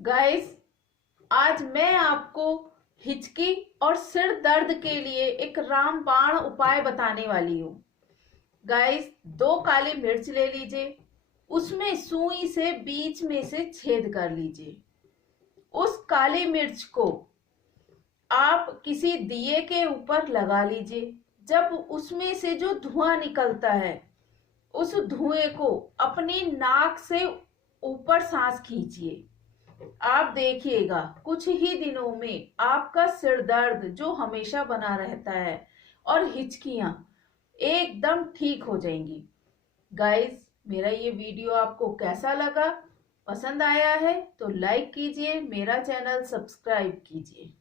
Guys, आज मैं आपको हिचकी और सिर दर्द के लिए एक रामबाण उपाय बताने वाली हूँ। गाइस, 2 काली मिर्च ले लीजिए, उसमें सुई से बीच में से छेद कर लीजिए। उस काली मिर्च को आप किसी दिए के ऊपर लगा लीजिए। जब उसमें से जो धुआं निकलता है, उस धुएं को अपनी नाक से ऊपर सांस खींचिए। आप देखिएगा कुछ ही दिनों में आपका सिर दर्द जो हमेशा बना रहता है और हिचकियां एकदम ठीक हो जाएंगी। गाइस, मेरा ये वीडियो आपको कैसा लगा? पसंद आया है तो लाइक कीजिए, मेरा चैनल सब्सक्राइब कीजिए।